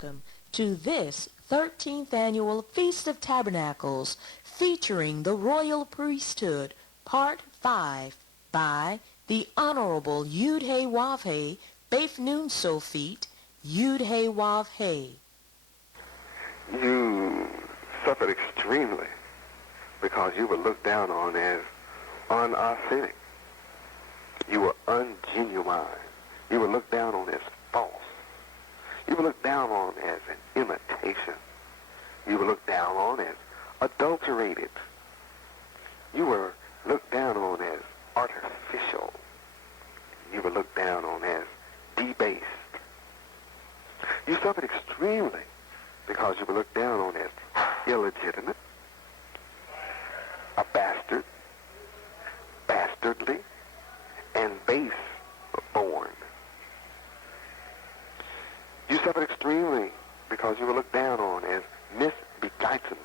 welcome to this 13th Annual Feast of Tabernacles featuring the Royal Priesthood, Part 5 by the Honorable Yud-Hey Wav-Hey, Beth Nun Sophit, Yud-Hey Wav-Hey. You suffered extremely because you were looked down on as unauthentic. You were ungenuine. You were looked down on as false. You were looked down on as an imitation. You were looked down on as adulterated. You were looked down on as artificial. You were looked down on as debased. You suffered extremely because you were looked down on as illegitimate, a bastard, bastardly, and base born. You suffered extremely because you were looked down on as misbegotten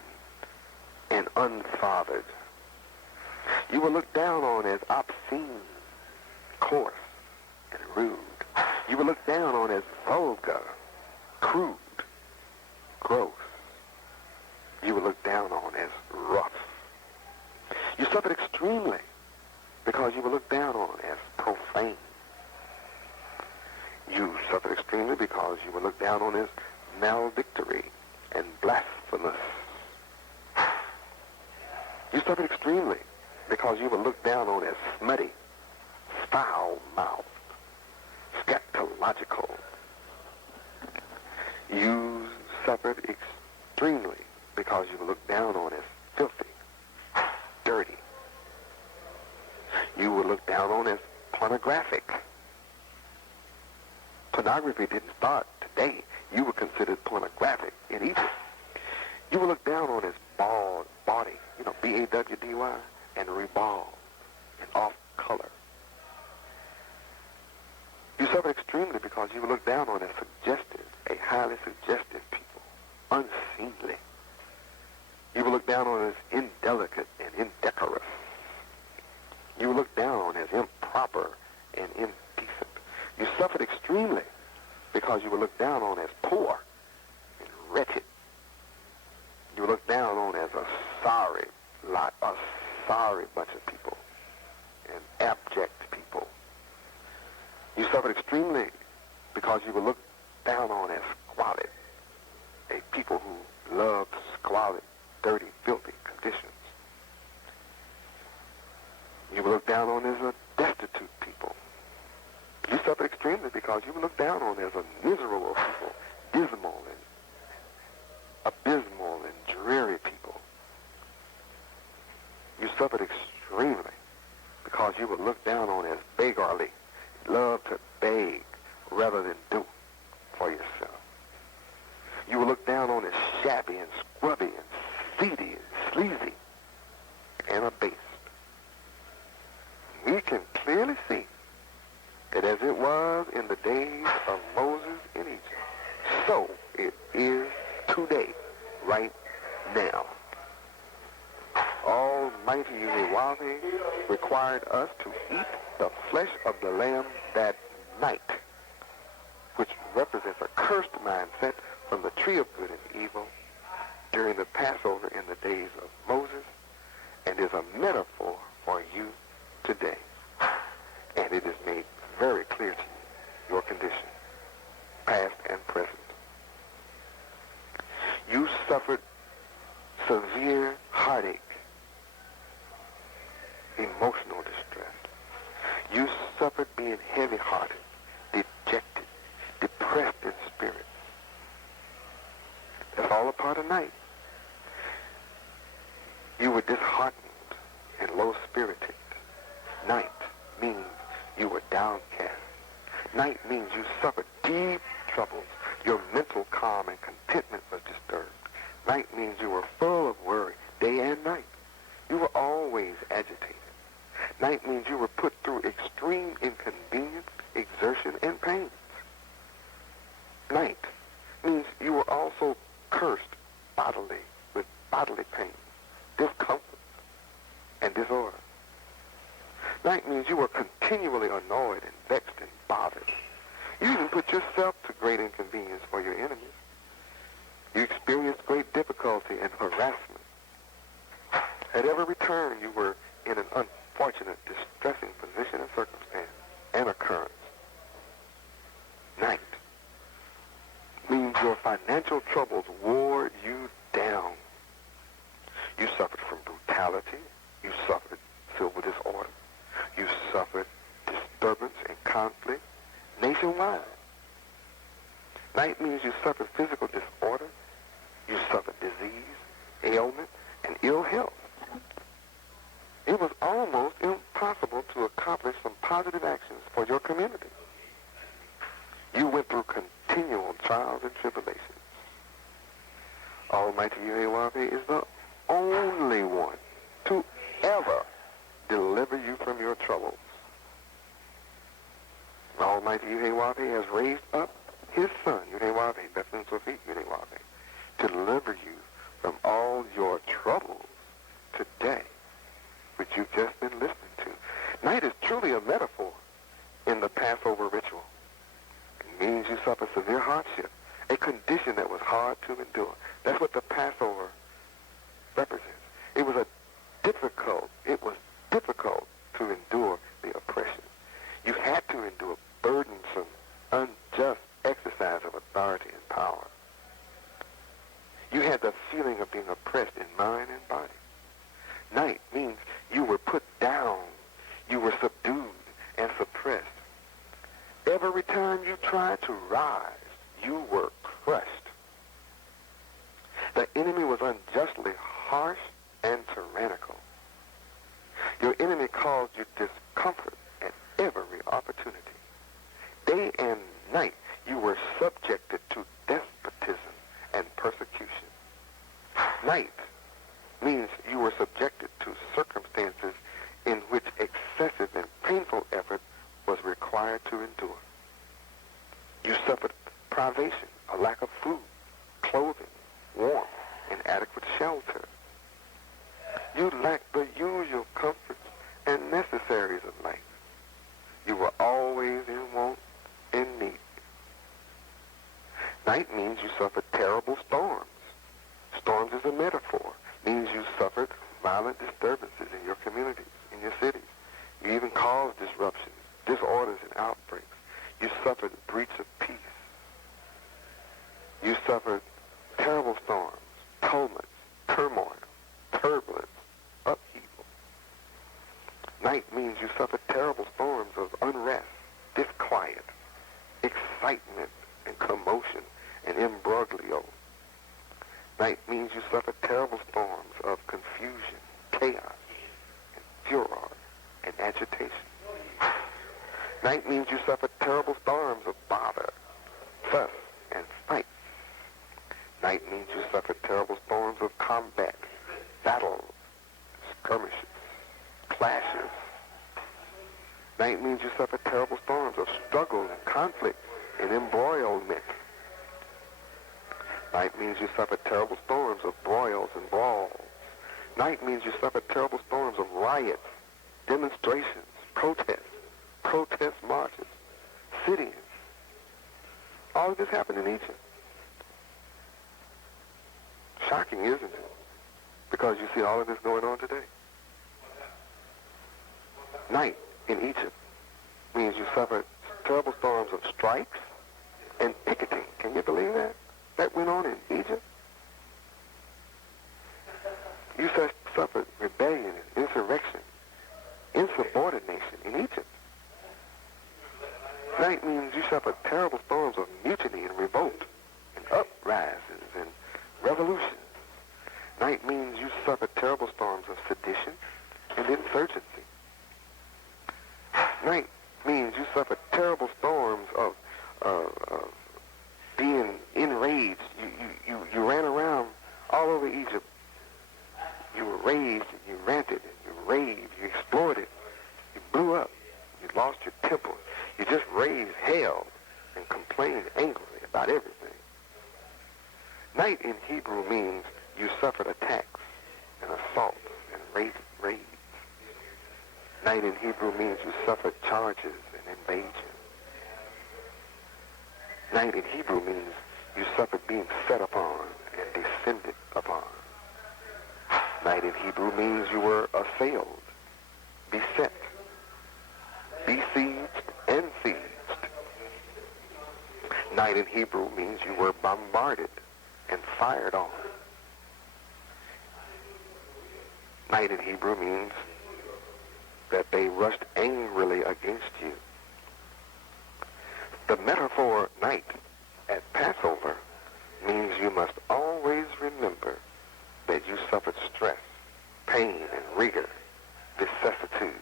and unfathered. You were looked down on as obscene, coarse, and rude. You were looked down on as vulgar, crude, gross. You were looked down on as rough. You suffered extremely because you were looked down on as profane. You suffered extremely because you were looked down on as maledictory and blasphemous. You suffered extremely because you were looked down on as smutty, foul-mouthed, scatological. You suffered extremely because you were looked down on as filthy, dirty. You were looked down on as pornographic. Pornography didn't start today. You were considered pornographic in Egypt. You were looked down on as bald body, B-A-W-D-Y, and rebald and off color. You suffered extremely because you were looked down on as suggestive, a highly suggestive people, unseemly. You were looked down on as indelicate and indecorous. You were looked down on as improper and indecent. You suffered extremely because you were looked down on as poor and wretched. You were looked down on as a sorry lot, a sorry bunch of people, and abject people. You suffered extremely because you were looked down on as squalid, a people who loved squalid, dirty, filthy conditions. You were looked down on as a destitute people. You suffered extremely because you were looked down on as a miserable people, dismal and abysmal and dreary people. You suffered extremely because you were looked down on as beggarly, loved to beg rather than do for yourself. You were looked down on as shabby and scrubby and seedy and sleazy and abased. We can clearly see that as it was in the days of Moses in Egypt, so it is today, right now. Almighty Yahweh required us to eat the flesh of the lamb that night, which represents a cursed mindset from the tree of good and evil during the Passover in the days of Moses, and is a metaphor for you today. And it is made very clear to you, your condition, past and present. You suffered severe heartache, emotional distress. You suffered being heavy-hearted, dejected, depressed in spirit. That's all a part of night. You were disheartened and low-spirited. Night means you were downcast. Night means you suffered deep troubles. Your mental calm and contentment was disturbed. Night means you were full of worry, day and night. You were always agitated. Night means you were put through extreme inconvenience, exertion, and pains. Night means you were also cursed bodily with bodily pain, discomfort, and disorder. Night means you were continually annoyed and vexed and bothered. You even put yourself to great inconvenience for your enemies. At every turn, you were in an unfortunate, distressing position and circumstance and occurrence. Night means your financial troubles wore you down. You suffered from brutality. You suffered civil disorder. You suffered disturbance and conflict nationwide. Night means you suffered physical disorder. You suffered disease, ailment, and ill health. It was almost impossible to accomplish some positive actions for your community. You went through continual trials and tribulations. Almighty Yahweh is the only one to ever deliver you from your troubles. Almighty Yahweh has raised up his son, Yahweh, Bethlehem Sophie, Yahweh, to deliver you from all your troubles today, which you've just been listening to. Night is truly a metaphor in the Passover ritual. It means you suffer severe hardship, a condition that was hard to endure. That's what the Passover represents. It was difficult to endure the oppression. You had to endure burdensome, unjust exercise of authority and power. You had the feeling of being oppressed in mind and body. Night means you were put down, you were subdued and suppressed. Every time you tried to rise, you were crushed. The enemy was unjustly harsh and tyrannical. Your enemy caused you discomfort at every opportunity. Day and night, you were subjected to despotism and persecution. Night means you were subjected to circumstances in which excessive and painful effort was required to endure. You suffered privation, a lack of food, clothing, warmth, and adequate shelter. You lacked the usual comforts and necessaries of life. You were always in want and need. Night means you suffered terrible storms. Storms is a metaphor. Means you suffered violent disturbances in your communities, in your cities. You even caused disruptions, disorders, and outbreaks. You suffered breach of peace. You suffered terrible storms, tumults, turmoil, turbulence, upheaval. Night means you suffered terrible storms of unrest, disquiet, excitement, and commotion, and imbroglio. Night means you suffered terrible storms of confusion, chaos, and furor, and agitation. Night means you suffered terrible storms of bother, fuss, and fight. Night means you suffered terrible storms of combat, battles, skirmishes, clashes. Night means you suffered terrible storms of struggle and conflict and embroilment. Night means you suffered terrible storms of broils and brawls. Night means you suffered terrible storms of riots, demonstrations, protests, protest marches, sit-ins. All of this happened in Egypt. Shocking, isn't it? Because you see all of this going on today. Night in Egypt means you suffered terrible storms of strikes and picketing. Can you believe that? That went on in Egypt. You suffered rebellion and insurrection, insubordination in Egypt. Night means you suffered terrible storms of mutiny and revolt and uprisings and revolutions. Night means you suffered terrible storms of sedition and insurgency. Night means you suffered terrible storms of being enraged. You ran around all over Egypt. You were raged and you ranted and you raved, you exploded, you blew up, you lost your temper. You just raised hell and complained angrily about everything. Night in Hebrew means you suffered attacks and assaults and raids. Night in Hebrew means you suffered charges and invasion. Night in Hebrew means you suffered being set upon and descended upon. Night in Hebrew means you were assailed, beset, besieged, and sieged. Night in Hebrew means you were bombarded and fired on. Night in Hebrew means that they rushed angrily against you. The metaphor night at Passover means you must always remember that you suffered stress, pain, and rigor, vicissitude.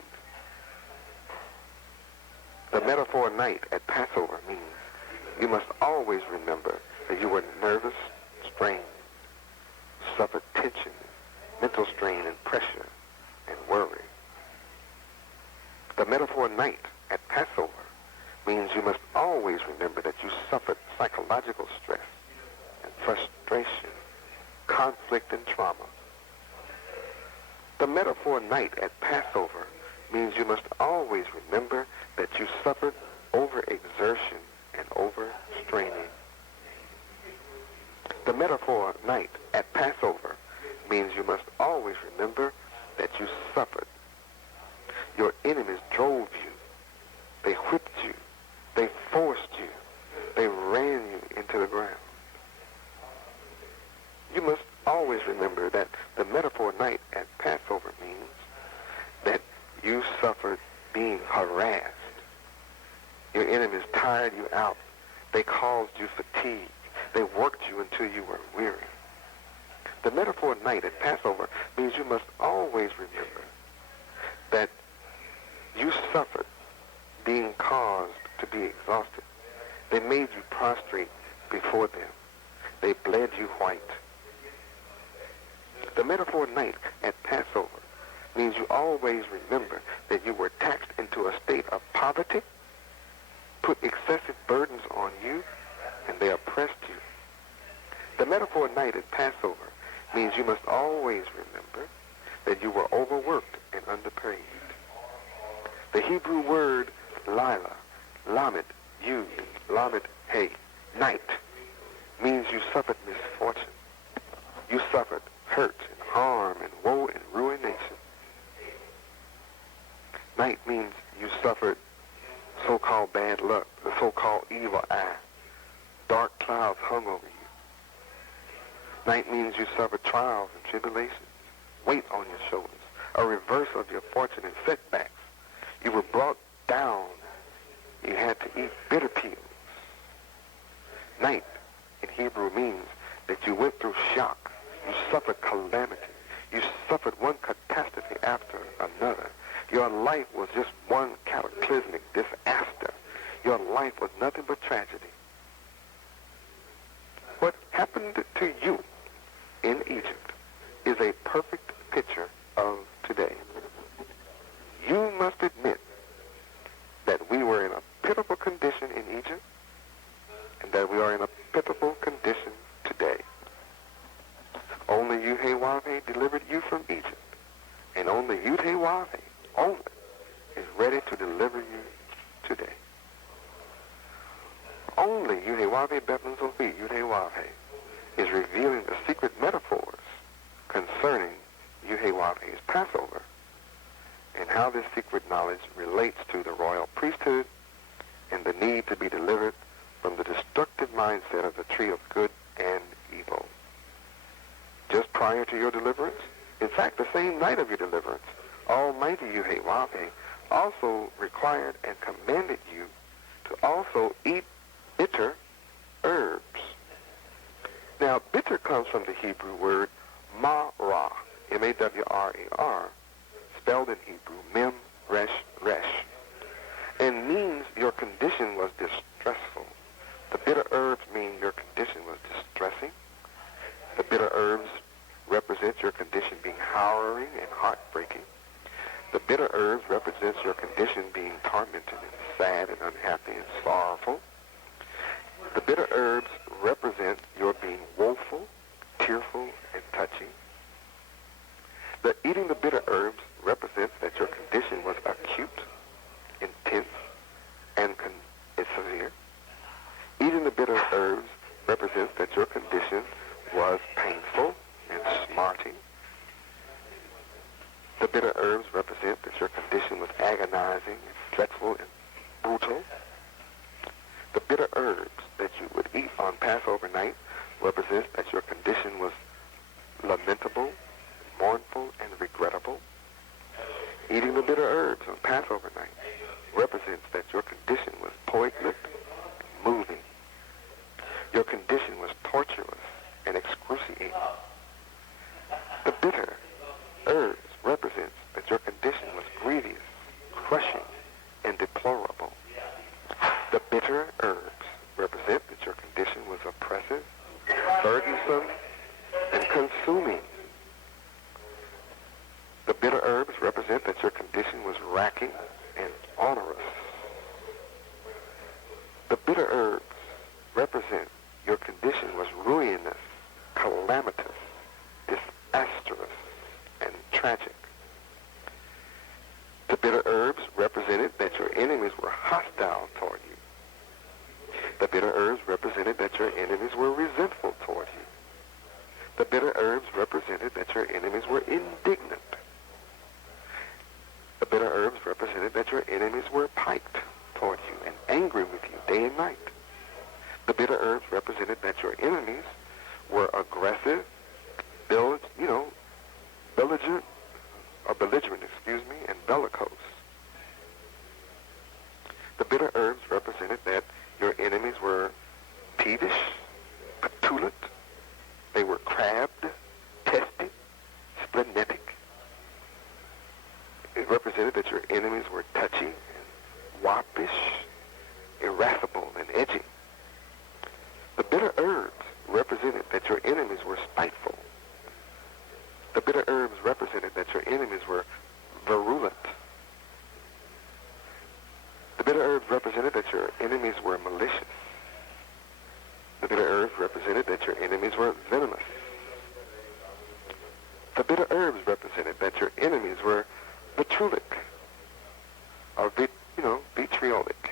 The metaphor night at Passover means you must always remember that you were nervous, strained, suffered tension, mental strain and pressure, and worry. The metaphor night at Passover means you must always remember that you suffered psychological stress and frustration, conflict, and trauma. The metaphor night at Passover means you must always remember that you suffered overexertion and overstraining. The metaphor night at Passover means you must always remember that you suffered. Your enemies drove you. They whipped you. They forced you. They ran you into the ground. You must always remember that the metaphor night at Passover means that you suffered being harassed. Your enemies tired you out. They caused you fatigue. They worked you until you were weary. The metaphor night at Passover means you must always remember that you suffered being caused to be exhausted. They made you prostrate before them. They bled you white. The metaphor night at Passover means you always remember that you were taxed into a state of poverty, put excessive burdens on you, and they oppressed you. The metaphor night at Passover means you must always remember that you were overworked and underpaid. The Hebrew word lila, lamed, yud, lamed, hey, night, means you suffered misfortune. You suffered hurt and harm and woe and ruination. Night means you suffered so-called bad luck, the so-called evil eye. Dark clouds hung over you. Night means you suffered trials and tribulations, weight on your shoulders, a reverse of your fortune and setbacks. You were brought down. You had to eat bitter pills. Night in Hebrew means that you went through shock. You suffered calamity. You suffered one catastrophe after another. Your life was just one cataclysmic disaster. Your life was nothing but tragedy. What happened to you in Egypt is a perfect picture of today. You must admit that we were in a pitiful condition in Egypt and that we are in a pitiful condition today. Only Yud-Heh-Wav-Heh delivered you from Egypt, and only Yud-Heh-Wav-Heh only is ready to deliver you today. Only Yud-Heh-Wav-Heh Bethlehem Zophit, Yud-Heh-Wav-Heh, is revealing the secret metaphors concerning Yud-Heh-Wav-Heh's Passover and how this secret knowledge relates to the royal priesthood and the need to be delivered from the destructive mindset of the tree of good and evil. Just prior to your deliverance, in fact, the same night of your deliverance, Almighty Yud-Heh-Wav-Heh also required and commanded you to also eat bitter herbs. Now, bitter comes from the Hebrew word marah, M-A-W-R-A-R, spelled in Hebrew, mem, resh, resh, and means your condition was distressful. The bitter herbs mean your condition was distressing. The bitter herbs represent your condition being harrowing and heartbreaking. The bitter herbs represents your condition being tormented and sad and unhappy and sorrowful. The bitter herbs represent your being woeful, tearful, and touching. The eating the bitter herbs represents that your condition was acute, intense, and severe. Eating the bitter herbs represents that your condition was painful and smarting. bitter herbs represent that your condition was agonizing and fretful and brutal. The bitter herbs that you would eat on Passover night represents that your condition was lamentable, mournful, and regrettable. Eating the bitter herbs on Passover night represents that your condition was poignant and moving. Your condition was torturous and excruciating. The bitter herbs represents that your condition was grievous, crushing, and deplorable. The bitter herbs represent that your condition was oppressive, burdensome, and consuming. The bitter herbs represent that your condition was racking and onerous. The bitter herbs represent your condition was ruinous, calamitous, disastrous, and tragic. The bitter herbs represented that your enemies were hostile toward you. The bitter herbs represented that your enemies were resentful toward you. The bitter herbs represented that your enemies were indignant. The bitter herbs represented that your enemies were piked toward you and angry with you day and night. The bitter herbs represented that your enemies were aggressive, belligerent, and bellicose. The bitter herbs represented that your enemies were peevish, petulant. They were crabbed, testy, splenetic. It represented that your enemies were touchy and woppish, irascible, and edgy. The bitter herbs represented that your enemies were spiteful. The bitter herbs represented that your enemies were virulent. The bitter herbs represented that your enemies were malicious. The bitter herbs represented that your enemies were venomous. The bitter herbs represented that your enemies were vitriolic, or vitriolic.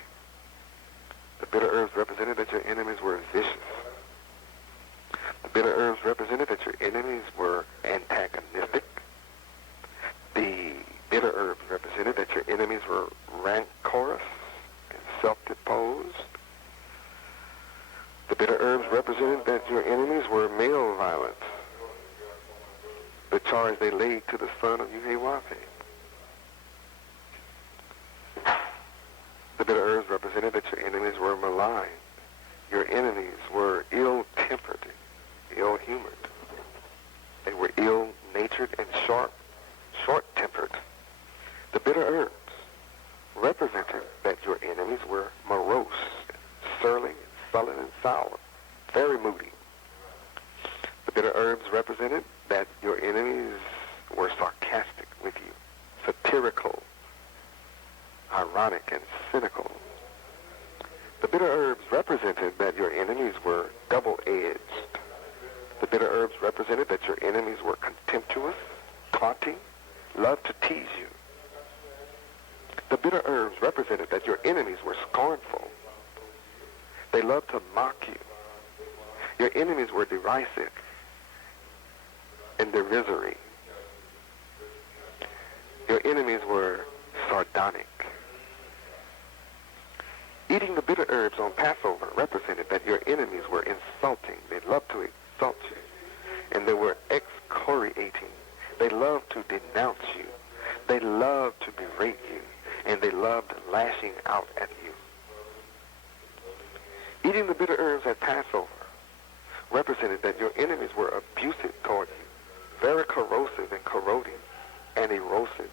The bitter herbs represented that your enemies were vicious. The bitter herbs represented that your enemies were antagonistic. The bitter herbs represented that your enemies were rancorous and self-deposed. The bitter herbs represented that your enemies were male violent, the charge they laid to the son of Uhewafe. The bitter herbs represented that your enemies were malign. Your enemies were ill-tempered, ill-humored. They were ill-natured and short-tempered. The bitter herbs represented that your enemies were morose, surly, sullen, and sour, very moody. The bitter herbs represented that your enemies were sarcastic with you, satirical, ironic, and cynical. The bitter herbs represented that your enemies were double-edged. The bitter herbs represented that your enemies were contemptuous, taunting, loved to tease you. The bitter herbs represented that your enemies were scornful. They loved to mock you. Your enemies were derisive and derisory. Your enemies were sardonic. Eating the bitter herbs on Passover represented that your enemies were insulting. They loved to insult you. And they were excoriating. They loved to denounce you. They loved to berate you. And they loved lashing out at you. Eating the bitter herbs at Passover represented that your enemies were abusive toward you, very corrosive and corroding and erosive.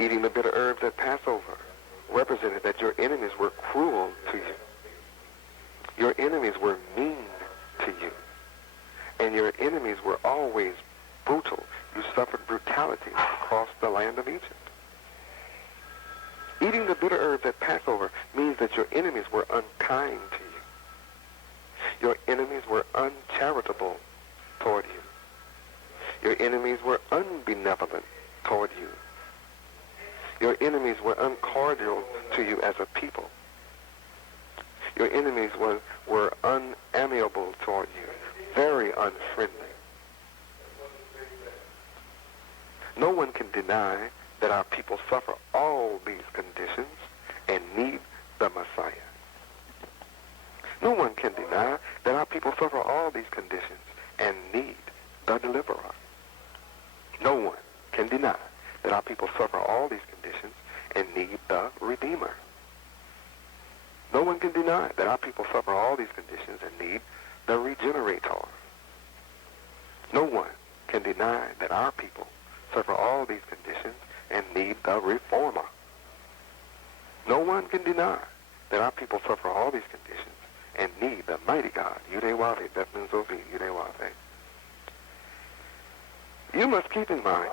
Eating the bitter herbs at Passover represented that your enemies were cruel to you. Your enemies were mean to you. And your enemies were always brutal. You suffered brutality across the land of Egypt. Eating the bitter herbs at Passover means that your enemies were unkind to you. Your enemies were uncharitable toward you. Your enemies were unbenevolent toward you. Your enemies were uncordial to you as a people. Your enemies were unamiable toward you, very unfriendly. deny that our people suffer all these conditions and need the Messiah. No one can deny that our people suffer all these conditions and need the deliverer. No one can deny that our people suffer all these conditions and need the Redeemer. No one can deny that our people suffer all these conditions and need the Regenerator. No one can deny that our people suffer all these conditions and need the Reformer. No one can deny that our people suffer all these conditions and need the mighty God, Yudewave, Bethlehem Sophie, Yudewave. You must keep in mind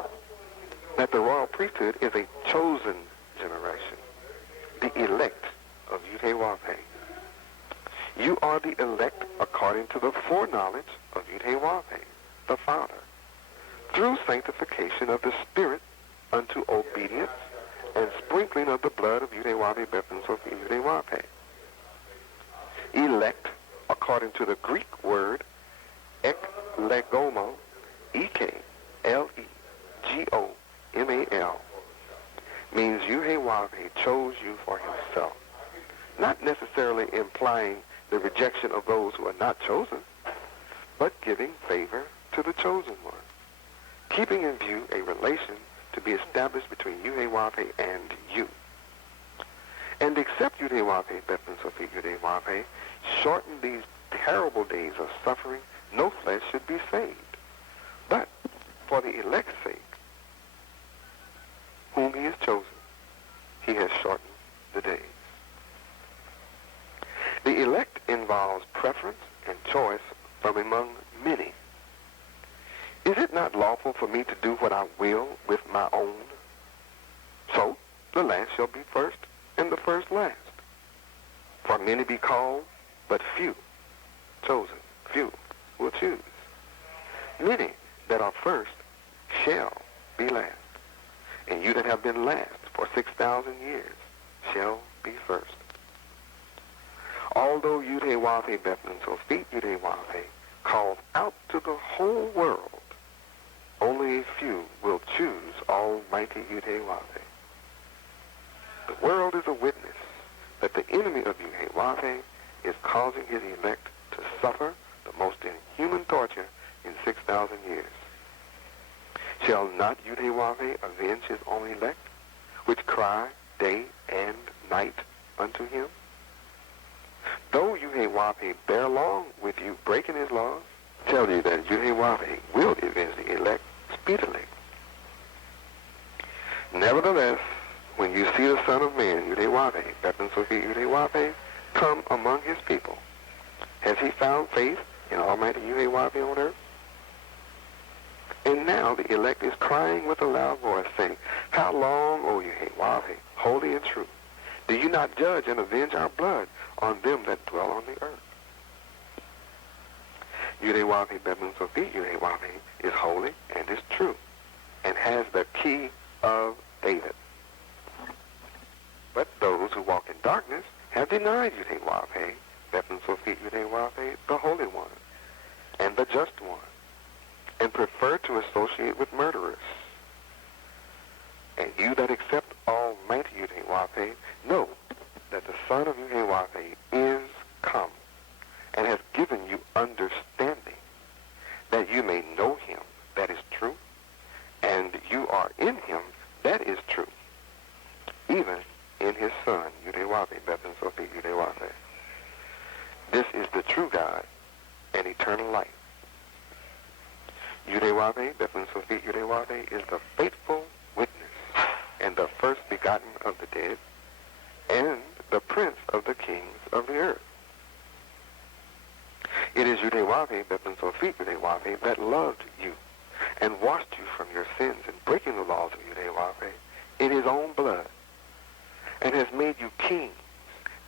that the royal priesthood is a chosen generation, the elect of Yudewave. You are the elect according to the foreknowledge of Yudewave, the Father, through sanctification of the Spirit unto obedience and sprinkling of the blood of Yudewave, Bethlehem Sophie, Yudewave. Elect, according to the Greek word eklegomo, E-K-L-E-G-O-M-A-L, means Yudewave chose you for himself, not necessarily implying the rejection of those who are not chosen, but giving favor to the chosen one, keeping in view a relation to be established between Yudewave and you. And except Yudewave, Bethlehem Sophie, Yudewave, shorten these terrible days of suffering, no flesh should be saved. But for the elect's sake, whom he has chosen, he has shortened the days. The elect involves preference and choice from among many. Is it not lawful for me to do what I will with my own? So the last shall be first, and the first last. For many be called, but few chosen. Few will choose. Many that are first shall be last. And you that have been last for 6,000 years shall be first. Although Yudewave, Bethlehem Sophie, Yudewave, called out to the whole world, only a few will choose Almighty Yudewave. The world is a witness that the enemy of Yudewave is causing his elect to suffer the most inhuman torture in 6,000 years. Shall not Yudewave avenge his own elect, which cry day and night unto him? Though Yudewave bear long with you breaking his laws, tell you that Yudewave will avenge the elect speedily. Nevertheless, when you see the Son of Man, Yudewave, Bethlehem Sophie, Yudewave, come among his people, has he found faith in Almighty Yudewave on earth? And now the elect is crying with a loud voice, saying, How long, O Yudewave, holy and true, do you not judge and avenge our blood on them that dwell on the earth? Yudewave, Bethlehem Sophie, Yudewave is holy and is true, and has the key of David. But those who walk in darkness have denied Yudewave, Bethlehem Sophie, Yudewave, the Holy One, and the Just One, and prefer to associate with murderers. And you that accept Almighty Yudewave know that the Son of Yudewave is come, and has given you understanding, that you may know him that is true, and you are in him that is true, even in his Son, Yudewave, Bethlehem Sophie, Yudewave. This is the true God and eternal life. Yudewave, Bethlehem Sophie, Yudewave is the faithful witness and the first begotten of the dead and the prince of the kings of the earth. It is Yudewave, Bethlehem Sophie, Yudewave that loved you and washed you from your sins in breaking the laws of Yudewave in his own blood, and has made you kings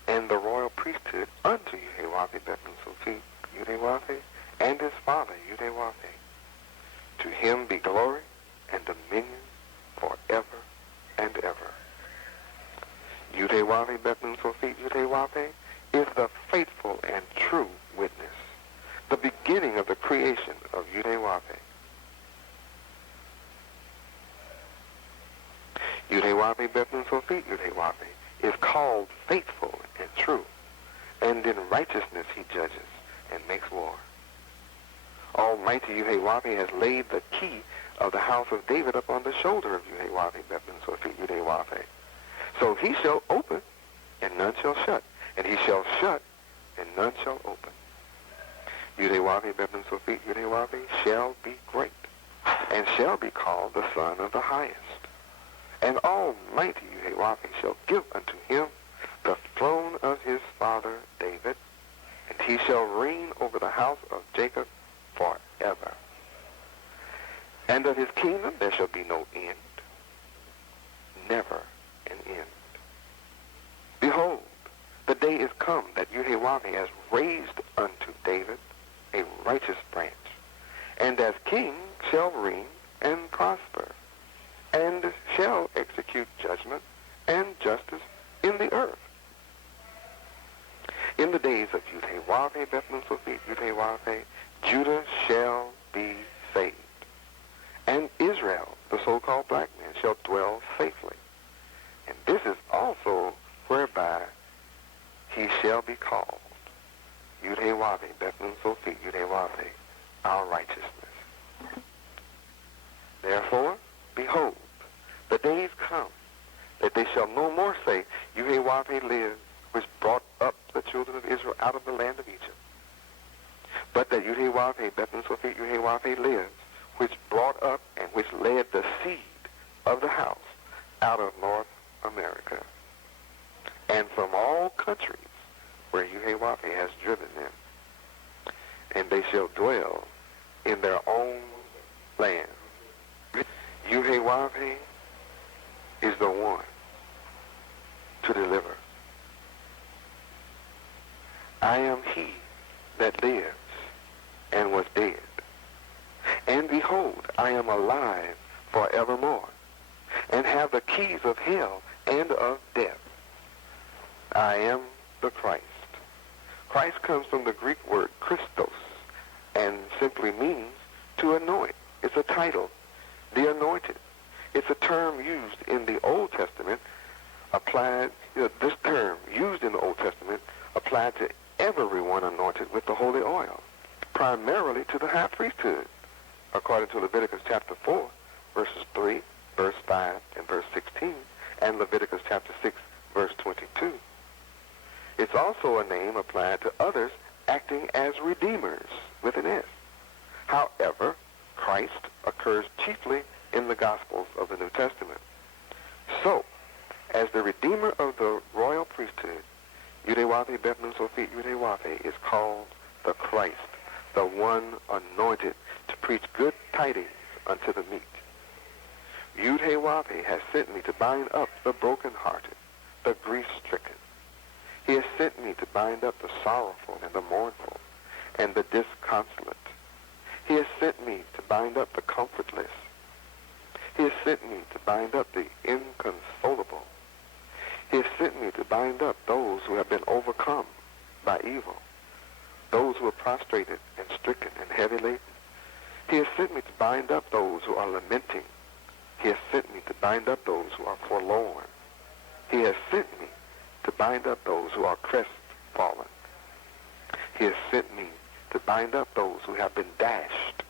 and the royal priesthood unto Yudewave, Bethlehem Sophie, Yudewave, and his father, Yudewave. To him be glory and dominion forever and ever. Yudewave, Bethlehem Sophie, Yudewave is the faithful and true witness, the beginning of the creation of Yudewave. Yudhe-Wahe Bethlehem Sophit Yudhe-Wahe, is called faithful and true, and in righteousness he judges and makes war. Almighty Yudhe-Wahe has laid the key of the house of David upon the shoulder of Yudhe-Wahe Bethlehem Sophit Yudhe-Wahe. So he shall open, and none shall shut, and he shall shut, and none shall open. Yudhe-Wahe Bethlehem Sophit Yudhe-Wahe shall be great, and shall be called the Son of the Highest. And Almighty Yudhe-Wahe shall give unto him the throne of his father David, and he shall reign over the house of Jacob forever. And of his kingdom there shall be no end, never an end. Behold, the day is come that Yudhe-Wahe has raised unto David a righteous branch, and as king shall reign and prosper, and shall execute judgment and justice in the earth. In the days of Yudhe-Wahe Bethlehem Sophit Yudhe-Wahe, Judah shall be saved, and Israel, the so-called black man, shall dwell safely. And this is also whereby he shall be called Yudhe-Wahe Bethlehem Sophit Yudhe-Wahe, our righteousness. Therefore, behold, the days come that they shall no more say, Yudhe-Wahe lives, which brought up the children of Israel out of the land of Egypt. But that Yudhe-Wahe Bethlehem Sophit Yudhe-Wahe lives, which brought up and which led the seed of the house out of North America, and from all countries where Yudhe-Wahe has driven them, and they shall dwell in their own land. Yudhe-Wahe is the one to deliver. I am he that lives and was dead. And behold, I am alive forevermore, and have the keys of hell and of death. I am the Christ. Christ comes from the Greek word Christos, and simply means to anoint. It's a title, the anointed. It's a term used in the Old Testament, this term used in the Old Testament applied to everyone anointed with the holy oil, primarily to the high priesthood, according to Leviticus chapter 4, verses 3, verse 5, and verse 16, and Leviticus chapter 6, verse 22. It's also a name applied to others acting as redeemers, with an S. However, Christ occurs chiefly in the Gospels of the New Testament. So, as the Redeemer of the royal priesthood, Yudhe-Wahe Bethlehem Sophit Yudhe-Wahe is called the Christ, the one anointed to preach good tidings unto the meek. Yudhe-Wahe has sent me to bind up the brokenhearted, the grief-stricken. He has sent me to bind up the sorrowful and the mournful, and the disconsolate. He has sent me to bind up the comfortless. He has sent me to bind up the inconsolable. He has sent me to bind up those who have been overcome by evil, those who are prostrated and stricken and heavy laden. He has sent me to bind up those who are lamenting. He has sent me to bind up those who are forlorn. He has sent me to bind up those who are crestfallen. He has sent me to bind up those who have been dashed